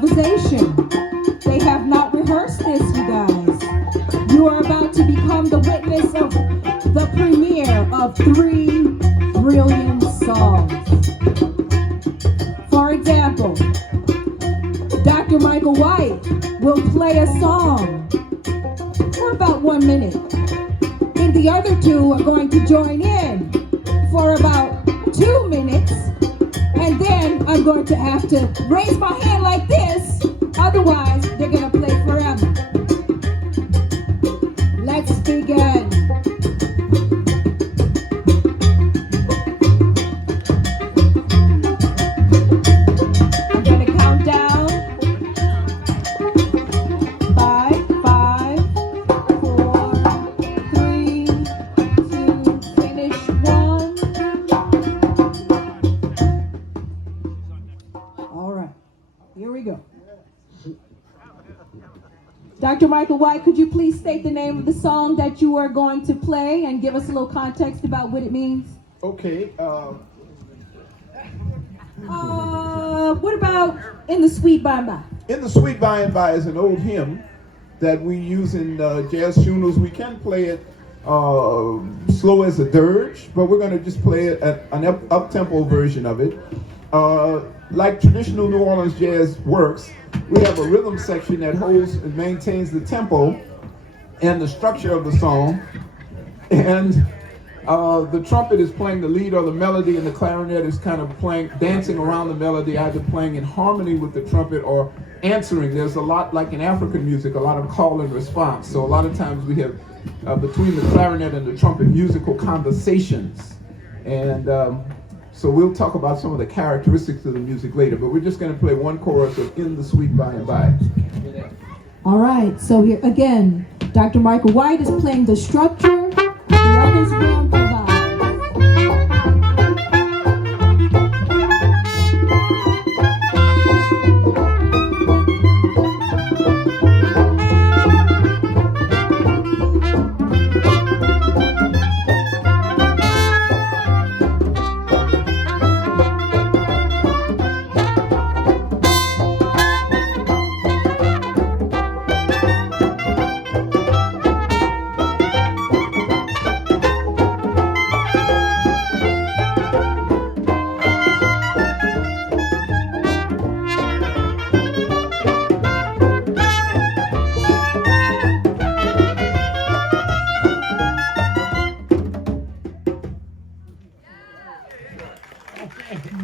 They have not rehearsed this, you guys. You are about to become the witness of the premiere of 3 brilliant songs. For example, Dr. Michael White will play a song for about 1 minute. And the other 2 are going to join in for about 2 minutes. And then I'm going to have to raise my hand like this, otherwise they're going to play forever. Let's begin. I'm going to count down. 5, 4, 3, 2, finish 1. All right, here we go. Dr. Michael White, could you please state the name of the song that you are going to play and give us a little context about what it means? Okay. What about In the Sweet By and By? In the Sweet By and By is an old hymn that we use in jazz funerals. We can play it slow as a dirge, but we're going to just play it at an up-tempo version of it. Like traditional New Orleans jazz works, we have a rhythm section that holds and maintains the tempo and the structure of the song, and the trumpet is playing the lead or the melody, and the clarinet is kind of dancing around the melody, either playing in harmony with the trumpet or answering. There's a lot, like in African music, a lot of call and response. So a lot of times we have between the clarinet and the trumpet musical conversations, and so we'll talk about some of the characteristics of the music later, but we're just going to play one chorus of In the Sweet By and By. All right, so here again, Dr. Michael White is playing the structure, the others will improvise.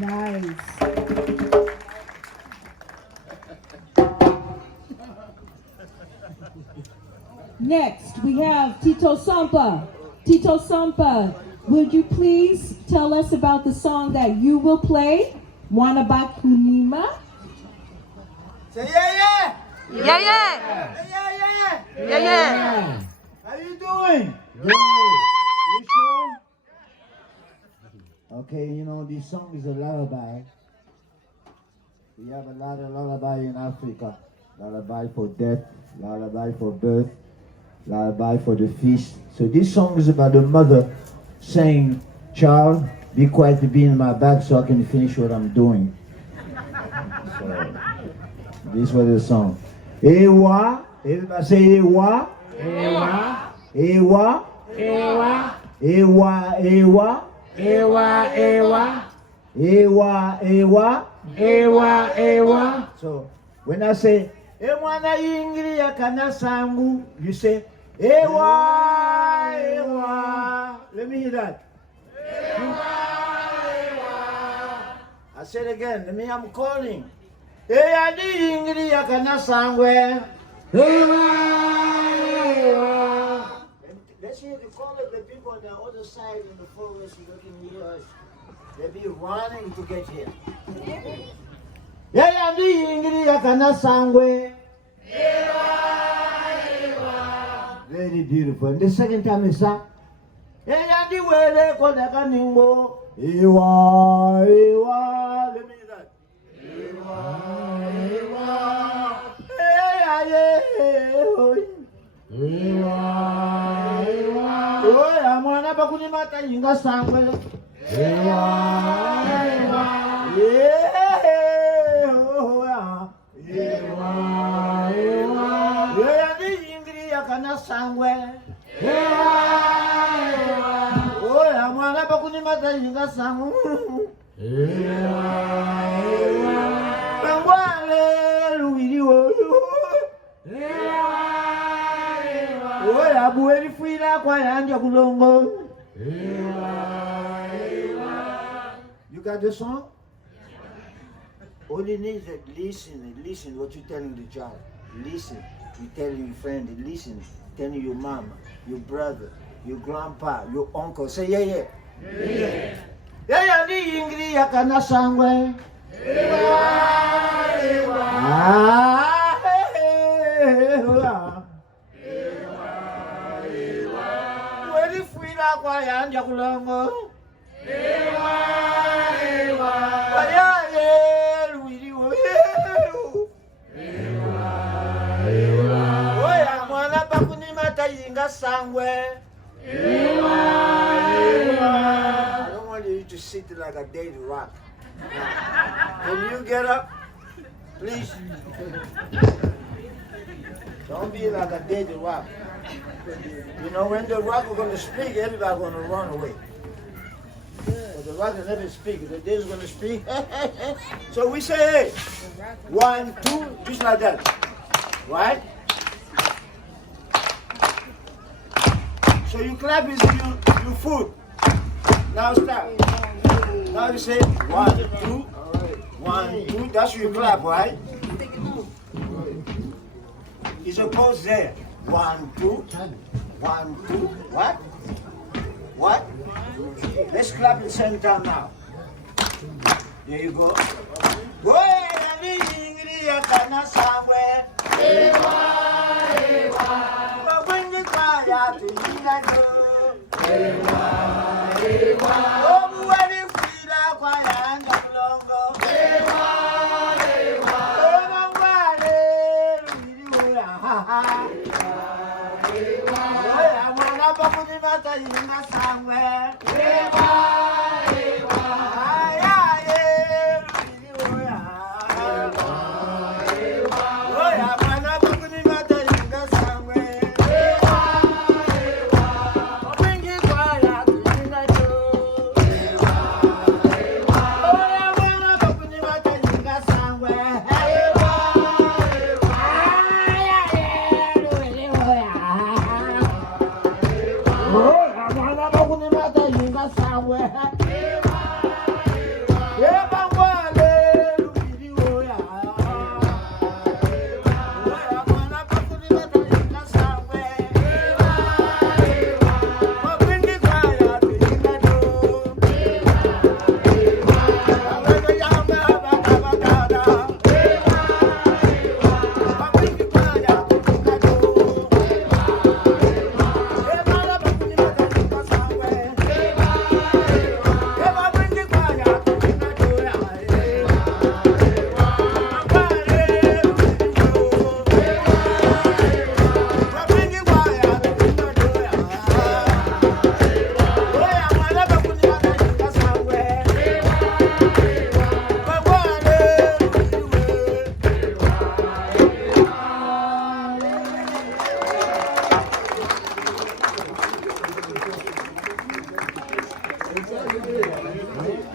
Nice. Next, we have Titos Sompa. Titos Sompa, would you please tell us about the song that you will play, 𝑩𝒖𝒍𝒃𝒂𝒏𝒄𝒉𝒂? Say yeah! Yeah, yeah. Yeah, yeah! Yeah, yeah. How you doing? Good. You sure? Okay, you know, this song is a lullaby. We have a lot of lullaby in Africa. Lullaby for death, lullaby for birth, lullaby for the feast. So this song is about the mother saying, "Child, be quiet to be in my back so I can finish what I'm doing." So, this was the song. Ewa, everybody say Ewa. Ewa, Ewa. ewa, Ewa, ewa. ewa, ewa, Ewa, ewa. ewa, ewa. So when I say Emwana yingiri yakana sangu, you say Ewa, ewa. Let me hear that. Ewa, ewa. I said again. Let me. I'm calling. Eya di yingiri yakana sangu. Ewa, ewa. Let's hear the call of the people on the other side in the forest. You can hear us. They'll be running to get here. Yeah, di ingri yakana sangwe. Very beautiful. And the second time is that. Yeah, di wele koneka nimbo. Ewa, ewa. Let me hear that. Ewa, ewa. Yeah, yeah. Ewa, ewa. Oh, I'm gonna bakuni mata yinga sangwe. Ewa, ewa. Yeah, oh, yeah. Yeya ni ingri yakana sangwe. Oya mwana bakuni mata yinga sangu. Bangwale luwili woyo. Oya buweli fuila kwa yanja kulongo. You got the song? All you need is listen what you telling the child. Listen, you telling your friend, listen, telling your mama, your brother, your grandpa, your uncle. Say yeah, yeah. Yeah, yeah. Yeah, ni ingri yakana sangwe. Ah, weli fuila kwa yanja kulongo. Oya mwana bakuni mata yinga sangwe. I don't want you to sit like a dead rock. Can you get up? Please. Don't be like a dead rock. You know, when the rock is going to speak, everybody's going to run away. But the rock will never speak. The dead is going to speak. So we say, hey, 1, 2, just like that. Right? So you clap is your foot. Now stop. Now you say 1, 2, 1, 2. That's your clap, right? It's a pose there. 1, 2, 1, 2. What? What? Let's clap at the same time now. There you go.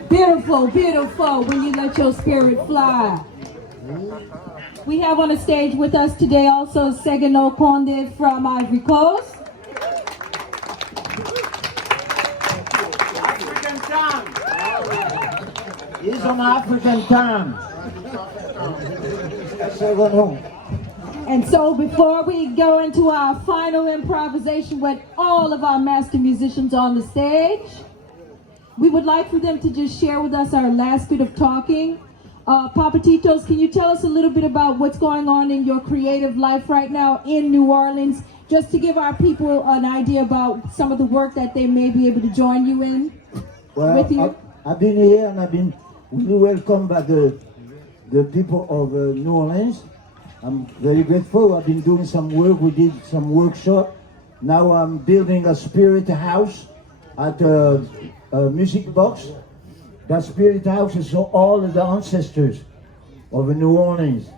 Beautiful, beautiful, when you let your spirit fly. We have on the stage with us today also Seguenon Conde from Ivory Coast. African time. He's on African time. Seguenon. And so before we go into our final improvisation with all of our master musicians on the stage, we would like for them to just share with us our last bit of talking. Papa Titos, can you tell us a little bit about what's going on in your creative life right now in New Orleans, just to give our people an idea about some of the work that they may be able to join you in? Well, with you? I've been here and I've been really welcomed by the people of New Orleans. I'm very grateful. I've been doing some work. We did some workshop. Now I'm building a spirit house at a music box. That spirit house is all of the ancestors of New Orleans.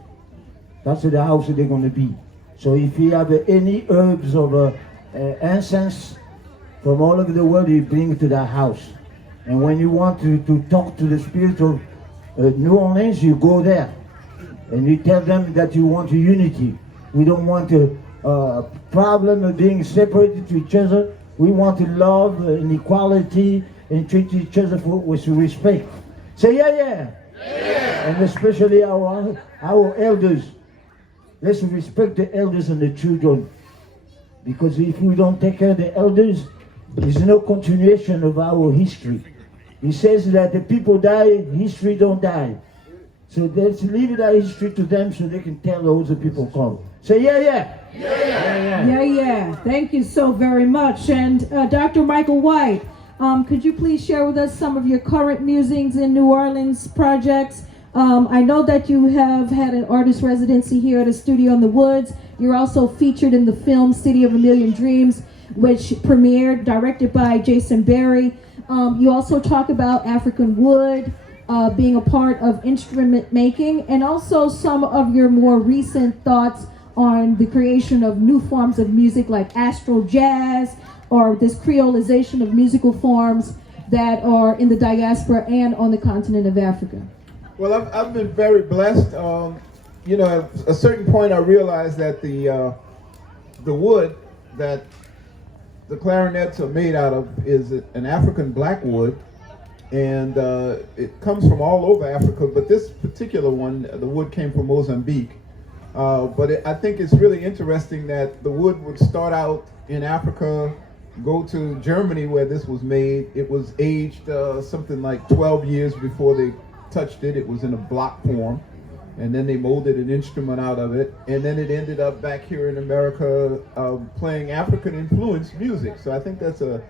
That's the house they're going to be. So if you have any herbs or incense from all over the world, you bring it to that house. And when you want to talk to the spirit of New Orleans, you go there. And you tell them that you want unity. We don't want a problem of being separated to each other. We want to love and equality and treat each other with respect. Say yeah. And especially our elders. Let's respect the elders and the children. Because if we don't take care of the elders, there's no continuation of our history. He says that the people die, history don't die. So let's leave that history to them so they can tell those people come. Say yeah. Yeah. Thank you so very much. And Dr. Michael White, could you please share with us some of your current musings in New Orleans projects? I know that you have had an artist residency here at a studio in the Woods. You're also featured in the film City of a Million Dreams, which premiered, directed by Jason Barry. You also talk about African wood, being a part of instrument making, and also some of your more recent thoughts on the creation of new forms of music like astral jazz, or this creolization of musical forms that are in the diaspora and on the continent of Africa. Well, I've been very blessed. At a certain point I realized that the wood that the clarinets are made out of is an African black wood, and it comes from all over Africa, but this particular one, the wood came from Mozambique. I think it's really interesting that the wood would start out in Africa, go to Germany where this was made. It was aged something like 12 years before they touched it. It was in a block form, and then they molded an instrument out of it, and then it ended up back here in America playing African influenced music. So I think that's a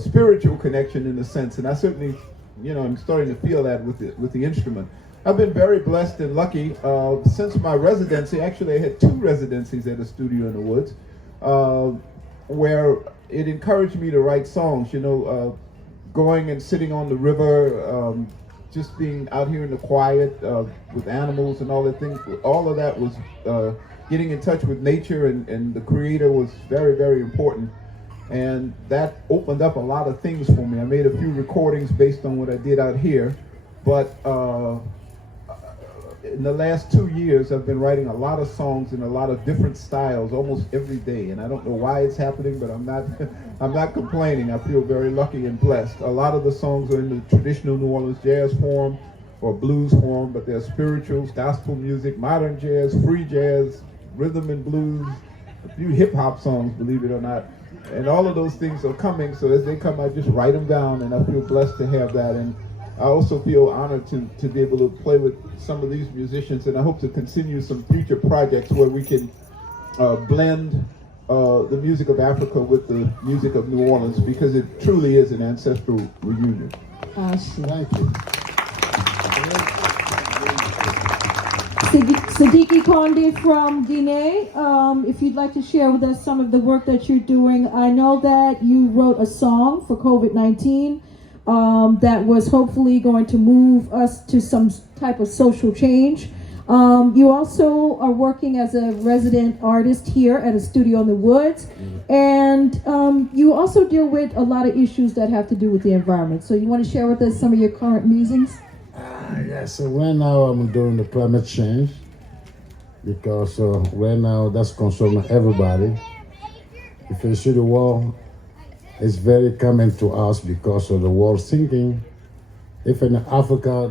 spiritual connection in a sense, and I certainly, I'm starting to feel that with the instrument. I've been very blessed and lucky since my residency. Actually, I had 2 residencies at a studio in the Woods, where it encouraged me to write songs. Going and sitting on the river, just being out here in the quiet with animals and all that things. All of that was getting in touch with nature and the Creator was very, very important. And that opened up a lot of things for me. I made a few recordings based on what I did out here, but in the last 2 years, I've been writing a lot of songs in a lot of different styles almost every day. And I don't know why it's happening, but I'm not complaining. I feel very lucky and blessed. A lot of the songs are in the traditional New Orleans jazz form or blues form, but they're spirituals, gospel music, modern jazz, free jazz, rhythm and blues, a few hip hop songs, believe it or not. And all of those things are coming, so as they come, I just write them down, and I feel blessed to have that. And I also feel honored to be able to play with some of these musicians, and I hope to continue some future projects where we can blend the music of Africa with the music of New Orleans, because it truly is an ancestral reunion. Thank you. Sidki Conde from Guinea, if you'd like to share with us some of the work that you're doing. I know that you wrote a song for COVID-19 that was hopefully going to move us to some type of social change. You also are working as a resident artist here at a studio in the Woods, and you also deal with a lot of issues that have to do with the environment. So you want to share with us some of your current musings? So right now I'm doing the climate change, because right now that's concerning everybody. If you see the world, it's very coming to us because of the world sinking. If in Africa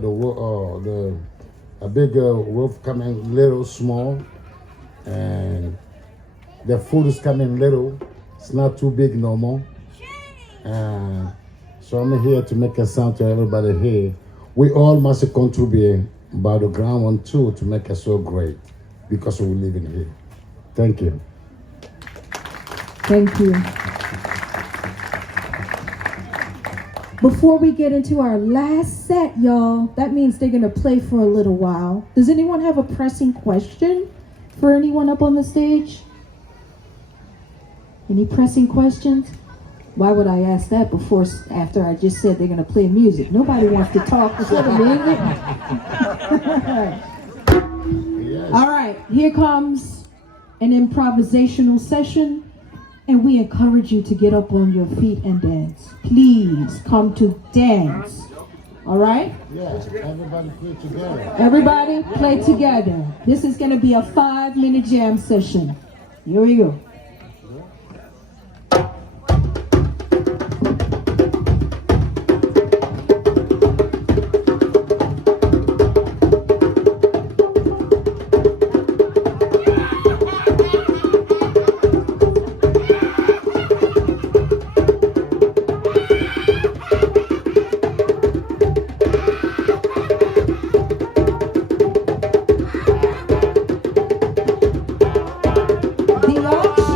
a bigger wolf coming little small, and the food is coming little, it's not too big no more. So I'm here to make a sound to everybody here. We all must contribute by the ground one too to make us so great, because we live in here. Thank you. Thank you. Before we get into our last set, y'all, that means they're going to play for a little while. Does anyone have a pressing question for anyone up on the stage? Any pressing questions? Why would I ask that after I just said they're going to play music? Nobody wants to talk before the music. All right. Here comes an improvisational session, and we encourage you to get up on your feet and dance. Please come to dance. All right? Yeah, everybody play together. Everybody play together. This is going to be a 5-minute jam session. Here we go. The